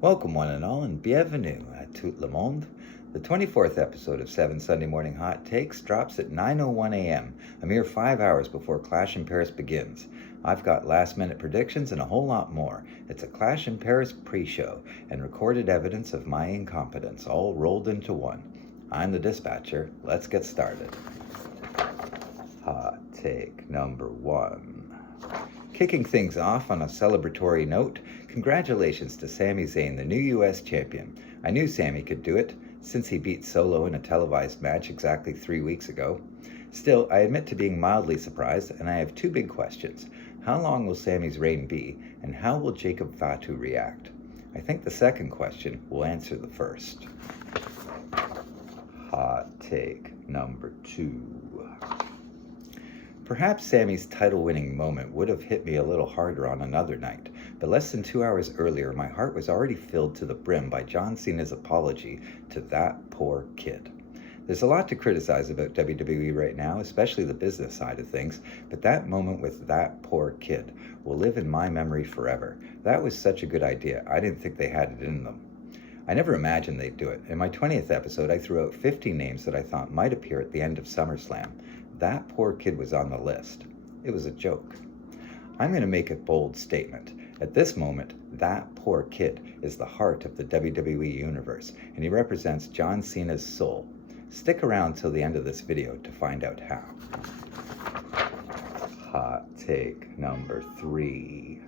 Welcome one and all, and bienvenue à tout le monde. The 24th episode of 7 Sunday Morning Hot Takes drops at 9:01 a.m., a mere 5 hours before Clash in Paris begins. I've got last-minute predictions and a whole lot more. It's a Clash in Paris pre-show and recorded evidence of my incompetence, all rolled into one. I'm the dispatcher. Let's get started. Hot take number 1. Kicking things off on a celebratory note, congratulations to Sami Zayn, the new US champion. I knew Sami could do it, since he beat Solo in a televised match exactly 3 weeks ago. Still, I admit to being mildly surprised, and I have two big questions. How long will Sami's reign be, and how will Jacob Fatu react? I think the second question will answer the first. Hot take number 2. Perhaps Sami's title-winning moment would have hit me a little harder on another night, but less than 2 hours earlier, my heart was already filled to the brim by John Cena's apology to that poor kid. There's a lot to criticize about WWE right now, especially the business side of things, but that moment with that poor kid will live in my memory forever. That was such a good idea. I didn't think they had it in them. I never imagined they'd do it. In my 20th episode, I threw out 50 names that I thought might appear at the end of SummerSlam. That poor kid was on the list. It was a joke. I'm going to make a bold statement. At this moment, that poor kid is the heart of the WWE Universe, and he represents John Cena's soul. Stick around till the end of this video to find out how. Hot take number 3.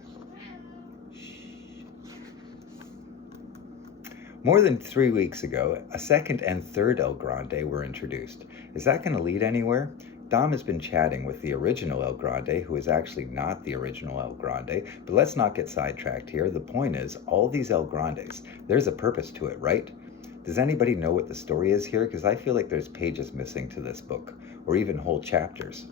More than 3 weeks ago, a second and third El Grande were introduced. Is that going to lead anywhere? Dom has been chatting with the original El Grande, who is actually not the original El Grande, but let's not get sidetracked here. The point is, all these El Grandes, there's a purpose to it, right? Does anybody know what the story is here? Because I feel like there's pages missing to this book, or even whole chapters.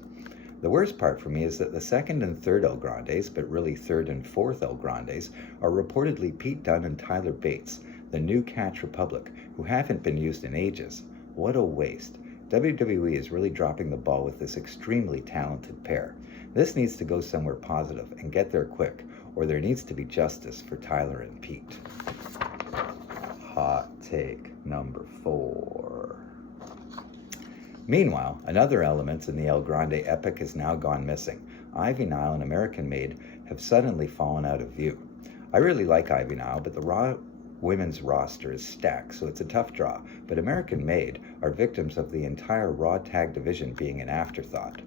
The worst part for me is that the second and third El Grandes, but really third and fourth El Grandes, are reportedly Pete Dunne and Tyler Bates, the new Catch Republic, who haven't been used in ages. What a waste. WWE is really dropping the ball with this extremely talented pair. This needs to go somewhere positive and get there quick, or there needs to be justice for Tyler and Pete. Hot take number 4. Meanwhile, another element in the El Grande epic has now gone missing. Ivy Nile and American Made have suddenly fallen out of view. I really like Ivy Nile, but the Raw women's roster is stacked, so it's a tough draw, but American Made are victims of the entire Raw Tag division being an afterthought.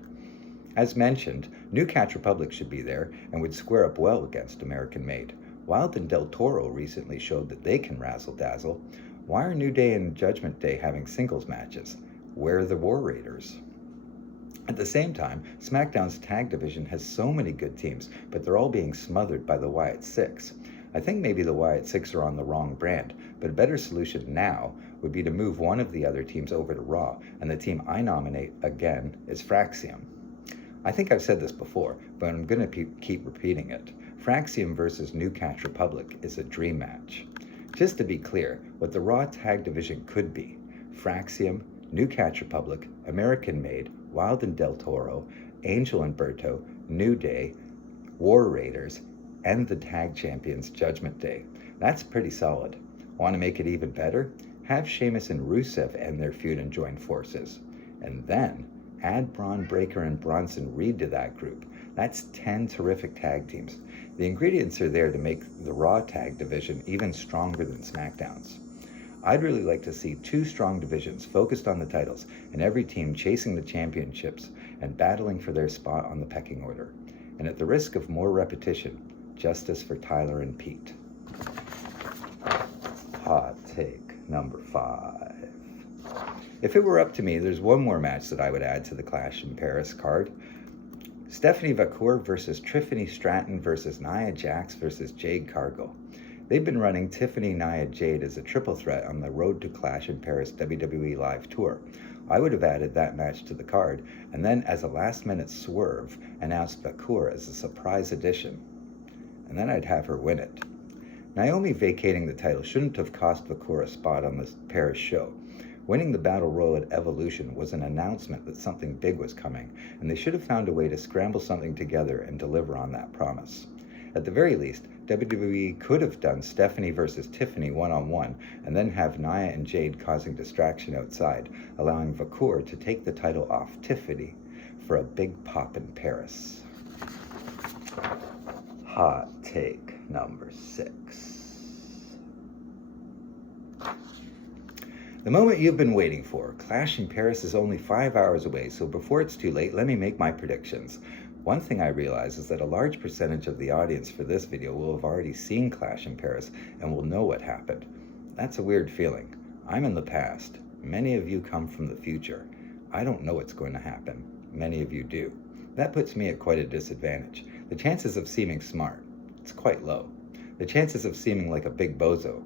As mentioned, New Catch Republic should be there and would square up well against American Made. Wild and Del Toro recently showed that they can razzle-dazzle. Why are New Day and Judgment Day having singles matches? Where are the War Raiders? At the same time, SmackDown's tag division has so many good teams, but they're all being smothered by the Wyatt Six. I think maybe the Wyatt Six are on the wrong brand, but a better solution now would be to move one of the other teams over to Raw, and the team I nominate, again, is Fraxium. I think I've said this before, but I'm going to keep repeating it. Fraxium versus New Catch Republic is a dream match. Just to be clear, what the Raw Tag Division could be: Fraxium, New Catch Republic, American Made, Wild and Del Toro, Angel and Berto, New Day, War Raiders, and the Tag Champions Judgment Day. That's pretty solid. Want to make it even better? Have Sheamus and Rusev end their feud and join forces. And then add Braun Breaker and Bronson Reed to that group. That's 10 terrific tag teams. The ingredients are there to make the Raw Tag division even stronger than SmackDown's. I'd really like to see 2 strong divisions focused on the titles, and every team chasing the championships and battling for their spot on the pecking order. And at the risk of more repetition, justice for Tyler and Pete. Hot take number 5. If it were up to me, there's one more match that I would add to the Clash in Paris card. Stephanie Vacour versus Tiffany Stratton versus Nia Jax versus Jade Cargill. They've been running Tiffany, Nia, Jade as a triple threat on the Road to Clash in Paris WWE Live Tour. I would have added that match to the card, and then as a last-minute swerve, announced Vacour as a surprise addition. And then I'd have her win it. Naomi vacating the title shouldn't have cost Vacour a spot on the Paris show. Winning the Battle Royal at Evolution was an announcement that something big was coming, and they should have found a way to scramble something together and deliver on that promise. At the very least, WWE could have done Stephanie versus Tiffany one-on-one and then have Nia and Jade causing distraction outside, allowing Vakur to take the title off Tiffany for a big pop in Paris. Hot take number 6. The moment you've been waiting for. Clash in Paris is only 5 hours away, so before it's too late, let me make my predictions. One thing I realize is that a large percentage of the audience for this video will have already seen Clash in Paris and will know what happened. That's a weird feeling. I'm in the past. Many of you come from the future. I don't know what's going to happen. Many of you do. That puts me at quite a disadvantage. The chances of seeming smart, it's quite low. The chances of seeming like a big bozo.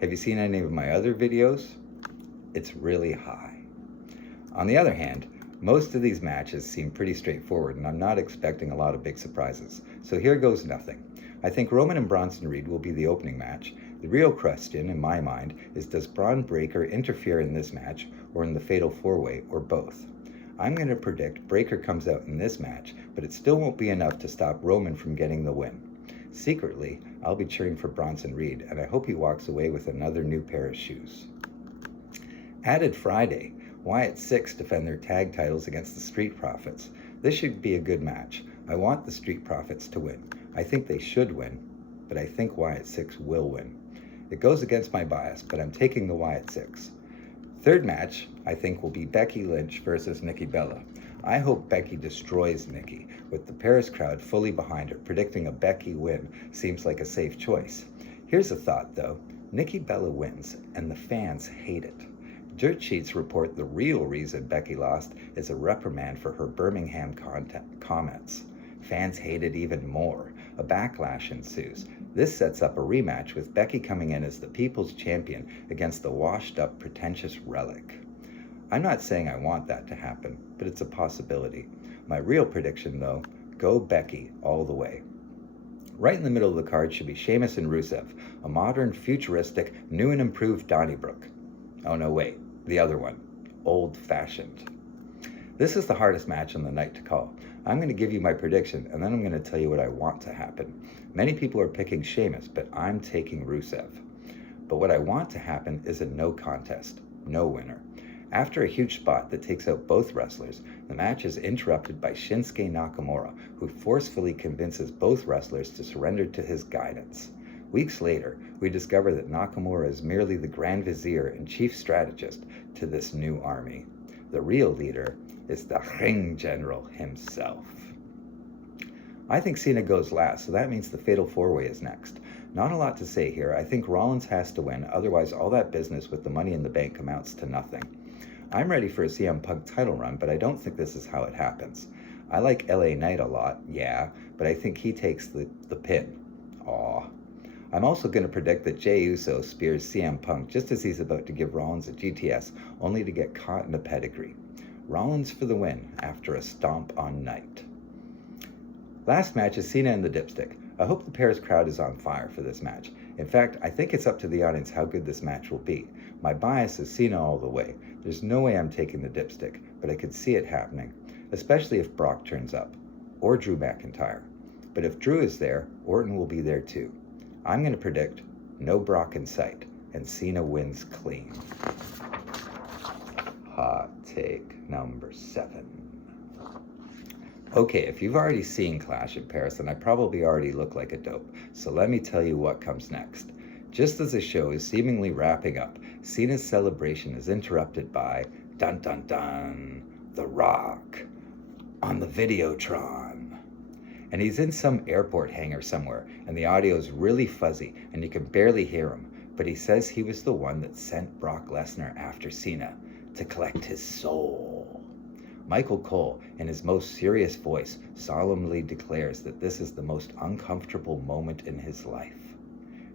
Have you seen any of my other videos? It's really high. On the other hand, most of these matches seem pretty straightforward, and I'm not expecting a lot of big surprises. So here goes nothing. I think Roman and Bronson Reed will be the opening match. The real question, in my mind, is does Braun Breaker interfere in this match, or in the Fatal 4-Way, or both? I'm going to predict Breaker comes out in this match, but it still won't be enough to stop Roman from getting the win. Secretly, I'll be cheering for Bronson Reed, and I hope he walks away with another new pair of shoes. Added Friday, Wyatt 6 defend their tag titles against the Street Profits. This should be a good match. I want the Street Profits to win. I think they should win, but I think Wyatt 6 will win. It goes against my bias, but I'm taking the Wyatt 6. Third match, I think, will be Becky Lynch versus Nikki Bella. I hope Becky destroys Nikki, with the Paris crowd fully behind her. Predicting a Becky win seems like a safe choice. Here's a thought, though. Nikki Bella wins, and the fans hate it. Dirt sheets report the real reason Becky lost is a reprimand for her Birmingham comments. Fans hate it even more. A backlash ensues. This sets up a rematch with Becky coming in as the People's Champion against the washed-up, pretentious Relic. I'm not saying I want that to happen, but it's a possibility. My real prediction, though, go Becky all the way. Right in the middle of the card should be Sheamus and Rusev, a modern, futuristic, new and improved Donnybrook. Oh no, wait, the other one, old-fashioned. This is the hardest match on the night to call. I'm going to give you my prediction, and then I'm going to tell you what I want to happen. Many people are picking Sheamus, but I'm taking Rusev. But what I want to happen is a no contest, no winner. After a huge spot that takes out both wrestlers, the match is interrupted by Shinsuke Nakamura, who forcefully convinces both wrestlers to surrender to his guidance. Weeks later, we discover that Nakamura is merely the Grand Vizier and Chief Strategist to this new army. The real leader is the Ring General himself. I think Cena goes last, so that means the Fatal 4-Way is next. Not a lot to say here. I think Rollins has to win, otherwise all that business with the Money in the Bank amounts to nothing. I'm ready for a CM Punk title run, but I don't think this is how it happens. I like LA Knight a lot, yeah, but I think he takes the pin. Aw. I'm also going to predict that Jey Uso spears CM Punk just as he's about to give Rollins a GTS, only to get caught in a pedigree. Rollins for the win after a stomp on Knight. Last match is Cena and the Dipstick. I hope the Paris crowd is on fire for this match. In fact, I think it's up to the audience how good this match will be. My bias is Cena all the way. There's no way I'm taking the Dipstick, but I could see it happening, especially if Brock turns up, or Drew McIntyre. But if Drew is there, Orton will be there too. I'm going to predict no Brock in sight, and Cena wins clean. Hot take number 7. Okay, if you've already seen Clash in Paris, then I probably already look like a dope, so let me tell you what comes next. Just as the show is seemingly wrapping up, Cena's celebration is interrupted by, dun dun dun, The Rock, on the Videotron. And he's in some airport hangar somewhere, and the audio is really fuzzy, and you can barely hear him, but he says he was the one that sent Brock Lesnar after Cena to collect his soul. Michael Cole, in his most serious voice, solemnly declares that this is the most uncomfortable moment in his life.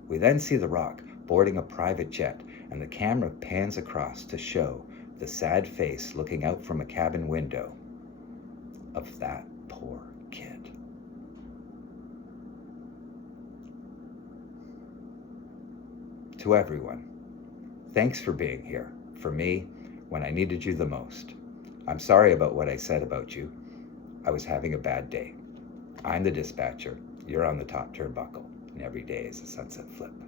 We then see The Rock boarding a private jet, and the camera pans across to show the sad face looking out from a cabin window of that poor kid. To everyone, thanks for being here, for me, when I needed you the most. I'm sorry about what I said about you. I was having a bad day. I'm the dispatcher. You're on the top turnbuckle. and every day is a sunset flip.